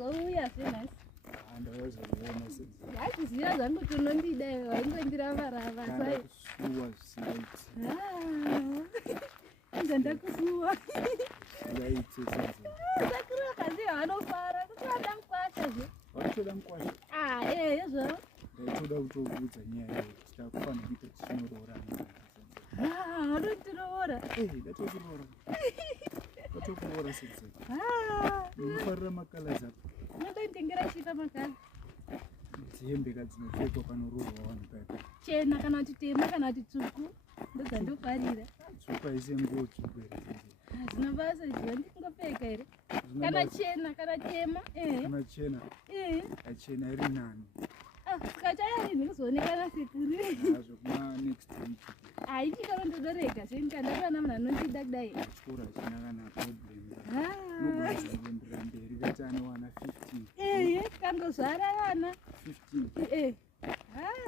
Wazouya senhasi. Ndazoona senze. Yakuziva zvangu tonondida iwe waingondirava-rava sai. Ndakusuwa zvisingaiti. Inga ndakusuwa. Zvisingaiti senze. Sakuru vakaziva vanofara kuti vada mukwasha zve. Watoda mukwasha? Ehe zvavo. Ndaitoda kutobvunza nyaya yekuti takufanira kuita tichinoroorana. Vanotiroora. Ndatokuroora. Ndatokuroora senze. Unofarira makalazi ako? Unotonditengera chipa makala. Hembe kadzinopfekwa panoroorwa vanhu paya. Chena kana kuti tema kana kuti tsvuku ndodzandofarira. Tsvuku haisi nguo tsvuku here senze. Zvina basa izvo ndingopfeka here. Kana chena kana tema. Kana chena. Chena iri nani. Saka chayari ndikuzoonekana sekuru. Hazvo kuma next week. Haichikaro ndodorega zvendikandatoona munhu anondida kudai. Chikoro hachina kana problem. Nogona kuenderera mberi kati anowana 15. Kangozvara vana 15.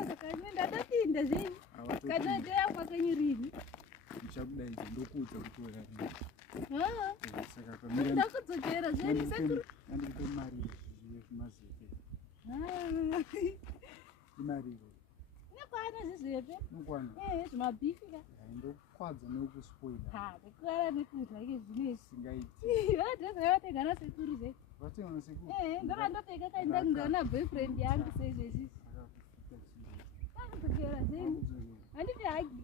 Saka ine ndatopinda zvenyu. Kana toyakwa kwenyu rini. Ndichakudaidza ndokuudza kuti werarini. Saka ndakudzokera zvenyu sekuru. Andikupe mari yezvimazeke. Imari Nekwana zvizepe. nokwana. Zvimabhifi ka. Ndokwadza nekuspoila. Ndikuvara nekudya ke zvinezvi. Singaiti. Vadhesa yavatenga sekuru zve. Watenga nasekuru? Ndora ndopfeka kaenda kungaona boyfriend yangu sezvezvi. Ndakudzokera zvenyu. Handiti hagi.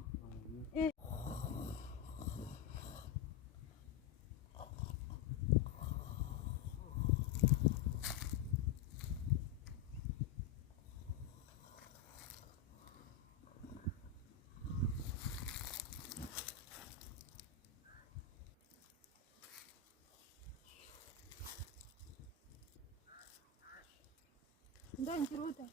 Ndani chirota.